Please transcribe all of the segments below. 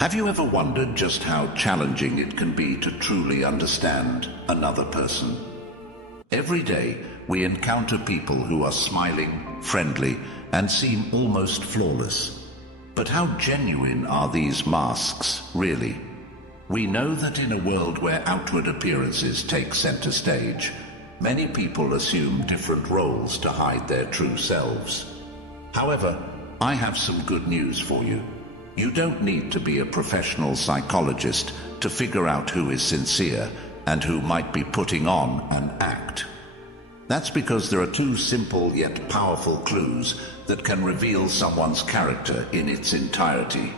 Have you ever wondered just how challenging it can be to truly understand another person? Every day, we encounter people who are smiling, friendly, and seem almost flawless. But how genuine are these masks, really? We know that in a world where outward appearances take center stage, many people assume different roles to hide their true selves. However, I have some good news for you. You don't need to be a professional psychologist to figure out who is sincere and who might be putting on an act. That's because there are two simple yet powerful clues that can reveal someone's character in its entirety.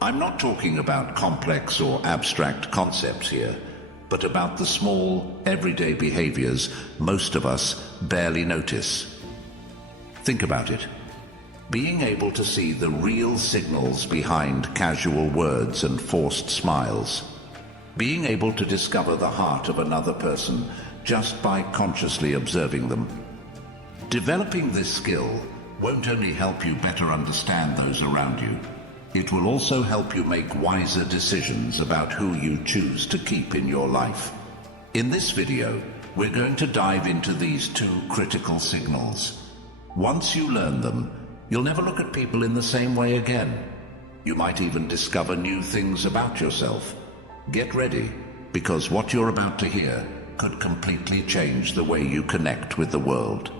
I'm not talking about complex or abstract concepts here, but about the small, everyday behaviors most of us barely notice. Think about it. Being able to see the real signals behind casual words and forced smiles. Being able to discover the heart of another person just by consciously observing them. Developing this skill won't only help you better understand those around you, it will also help you make wiser decisions about who you choose to keep in your life. In this video, we're going to dive into these two critical signals. Once you learn them, you'll never look at people in the same way again. You might even discover new things about yourself. Get ready, because what you're about to hear could completely change the way you connect with the world.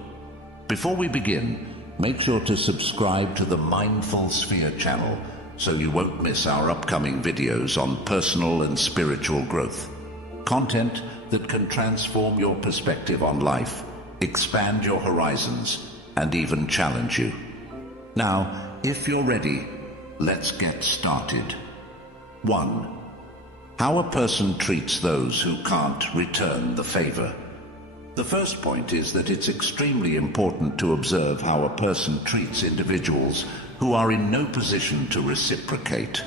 Before we begin, make sure to subscribe to the Mindful Sphere channel so you won't miss our upcoming videos on personal and spiritual growth. Content that can transform your perspective on life, expand your horizons, and even challenge you. Now, if you're ready, let's get started. 1. How a person treats those who can't return the favor. The first point is that it's extremely important to observe how a person treats individuals who are in no position to reciprocate.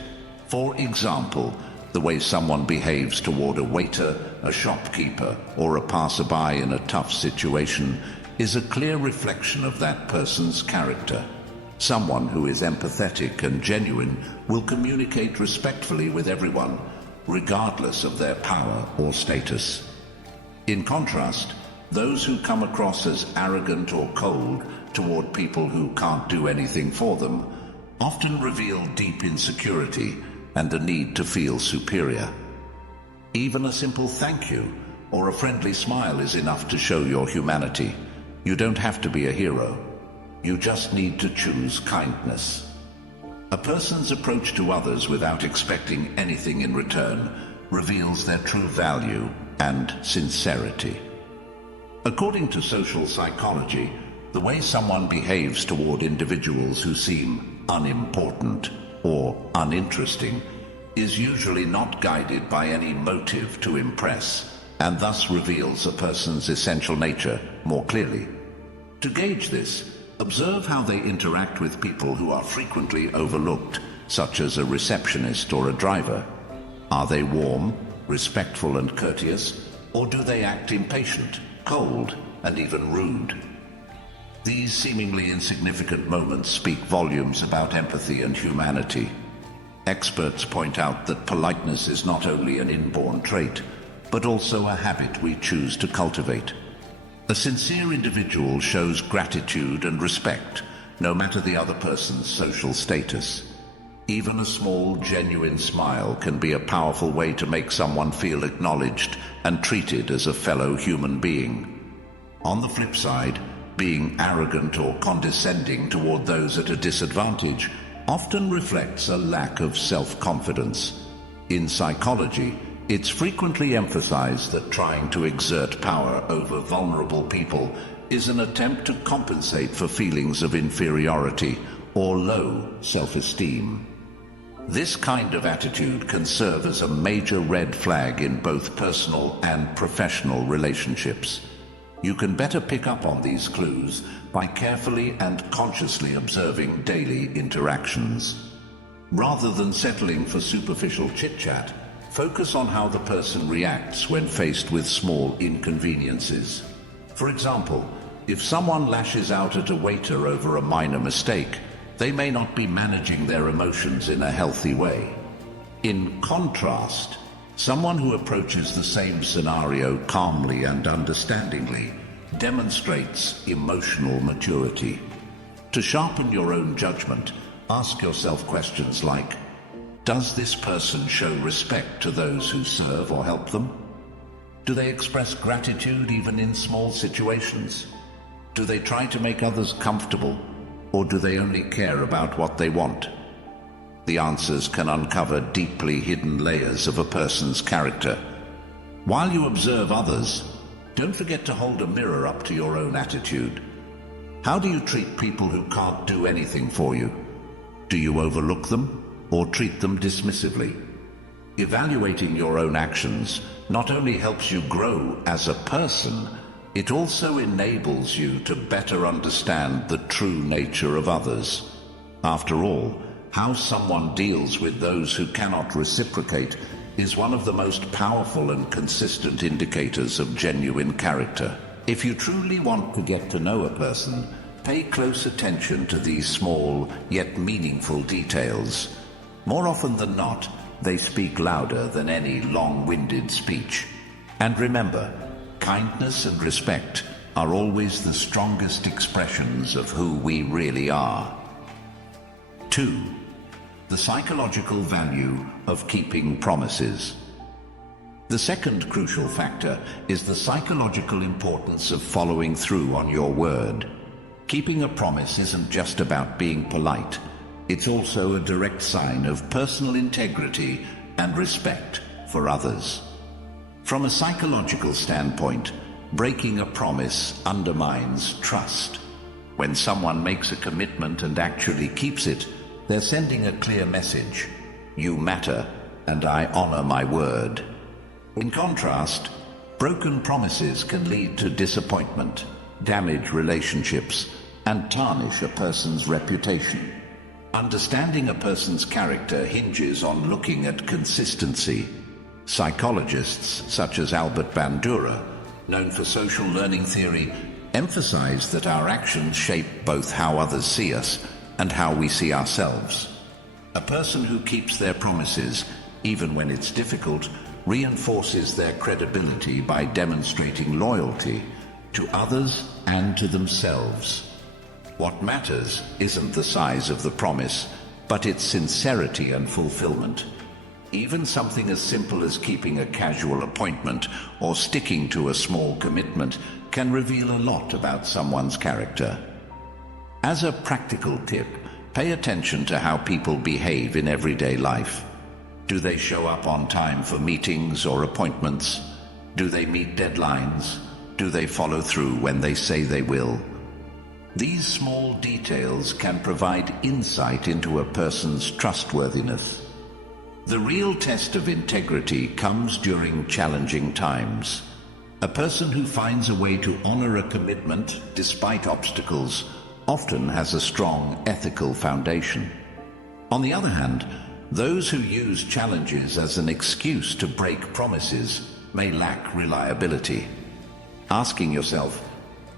For example, the way someone behaves toward a waiter, a shopkeeper, or a passerby in a tough situation is a clear reflection of that person's character. Someone who is empathetic and genuine will communicate respectfully with everyone, regardless of their power or status. In contrast, those who come across as arrogant or cold toward people who can't do anything for them often reveal deep insecurity and the need to feel superior. Even a simple thank you or a friendly smile is enough to show your humanity. You don't have to be a hero. You just need to choose kindness. A person's approach to others without expecting anything in return reveals their true value and sincerity. According to social psychology, the way someone behaves toward individuals who seem unimportant or uninteresting is usually not guided by any motive to impress, and thus reveals a person's essential nature more clearly. To gauge this, observe how they interact with people who are frequently overlooked, such as a receptionist or a driver. Are they warm, respectful and courteous, or do they act impatient, cold, and even rude? These seemingly insignificant moments speak volumes about empathy and humanity. Experts point out that politeness is not only an inborn trait, but also a habit we choose to cultivate. A sincere individual shows gratitude and respect, no matter the other person's social status. Even a small, genuine smile can be a powerful way to make someone feel acknowledged and treated as a fellow human being. On the flip side, being arrogant or condescending toward those at a disadvantage often reflects a lack of self-confidence. In psychology, it's frequently emphasized that trying to exert power over vulnerable people is an attempt to compensate for feelings of inferiority or low self-esteem. This kind of attitude can serve as a major red flag in both personal and professional relationships. You can better pick up on these clues by carefully and consciously observing daily interactions. Rather than settling for superficial chit-chat, focus on how the person reacts when faced with small inconveniences. For example, if someone lashes out at a waiter over a minor mistake, they may not be managing their emotions in a healthy way. In contrast, someone who approaches the same scenario calmly and understandingly demonstrates emotional maturity. To sharpen your own judgment, ask yourself questions like, does this person show respect to those who serve or help them? Do they express gratitude even in small situations? Do they try to make others comfortable, or do they only care about what they want? The answers can uncover deeply hidden layers of a person's character. While you observe others, don't forget to hold a mirror up to your own attitude. How do you treat people who can't do anything for you? Do you overlook them or treat them dismissively? Evaluating your own actions not only helps you grow as a person, it also enables you to better understand the true nature of others. After all, how someone deals with those who cannot reciprocate is one of the most powerful and consistent indicators of genuine character. If you truly want to get to know a person, pay close attention to these small yet meaningful details. More often than not, they speak louder than any long-winded speech. And remember, kindness and respect are always the strongest expressions of who we really are. 2. The psychological value of keeping promises. The second crucial factor is the psychological importance of following through on your word. Keeping a promise isn't just about being polite. It's also a direct sign of personal integrity and respect for others. From a psychological standpoint, breaking a promise undermines trust. When someone makes a commitment and actually keeps it, they're sending a clear message: you matter, and I honor my word. In contrast, broken promises can lead to disappointment, damage relationships, and tarnish a person's reputation. Understanding a person's character hinges on looking at consistency. Psychologists such as Albert Bandura, known for social learning theory, emphasize that our actions shape both how others see us and how we see ourselves. A person who keeps their promises, even when it's difficult, reinforces their credibility by demonstrating loyalty to others and to themselves. What matters isn't the size of the promise, but its sincerity and fulfillment. Even something as simple as keeping a casual appointment or sticking to a small commitment can reveal a lot about someone's character. As a practical tip, pay attention to how people behave in everyday life. Do they show up on time for meetings or appointments? Do they meet deadlines? Do they follow through when they say they will? These small details can provide insight into a person's trustworthiness. The real test of integrity comes during challenging times. A person who finds a way to honor a commitment despite obstacles often has a strong ethical foundation. On the other hand, those who use challenges as an excuse to break promises may lack reliability. Asking yourself,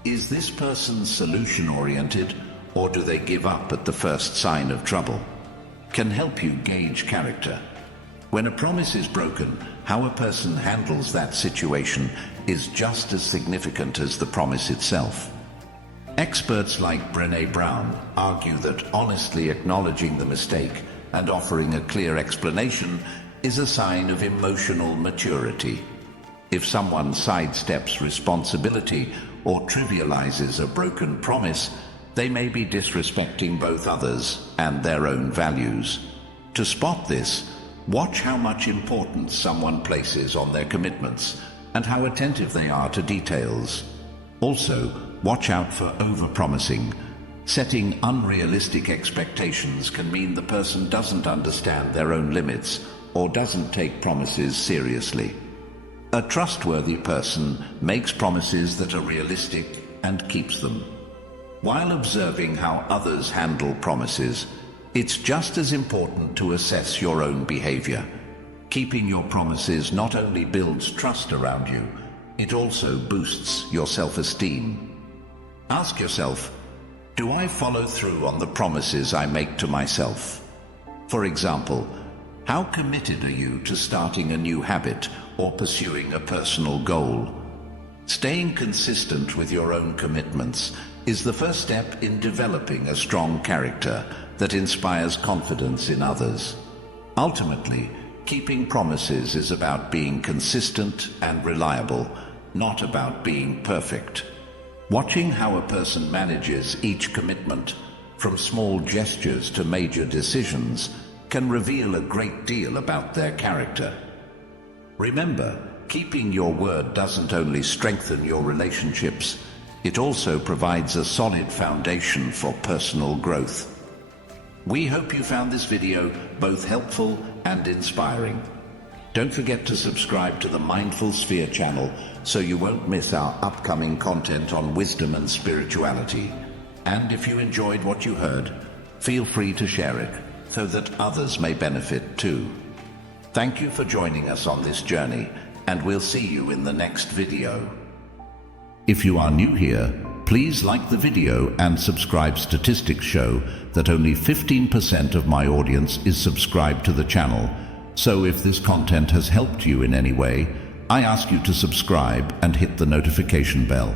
is this person solution-oriented, or do they give up at the first sign of trouble, can help you gauge character. When a promise is broken, how a person handles that situation is just as significant as the promise itself. Experts like Brené Brown argue that honestly acknowledging the mistake and offering a clear explanation is a sign of emotional maturity. If someone sidesteps responsibility or trivializes a broken promise, they may be disrespecting both others and their own values. To spot this, watch how much importance someone places on their commitments and how attentive they are to details. Also, watch out for overpromising. Setting unrealistic expectations can mean the person doesn't understand their own limits or doesn't take promises seriously. A trustworthy person makes promises that are realistic and keeps them. While observing how others handle promises, it's just as important to assess your own behavior. Keeping your promises not only builds trust around you, it also boosts your self-esteem. Ask yourself, do I follow through on the promises I make to myself? For example, How committed are you to starting a new habit or pursuing a personal goal? Staying consistent with your own commitments is the first step in developing a strong character that inspires confidence in others. Ultimately, keeping promises is about being consistent and reliable, not about being perfect. Watching how a person manages each commitment, from small gestures to major decisions, can reveal a great deal about their character. Remember, keeping your word doesn't only strengthen your relationships, it also provides a solid foundation for personal growth. We hope you found this video both helpful and inspiring. Don't forget to subscribe to the Mindful Sphere channel so you won't miss our upcoming content on wisdom and spirituality. And if you enjoyed what you heard, feel free to share it so that others may benefit too. Thank you for joining us on this journey, and we'll see you in the next video. If you are new here, please like the video and subscribe. Statistics show that only 15% of my audience is subscribed to the channel. So if this content has helped you in any way, I ask you to subscribe and hit the notification bell.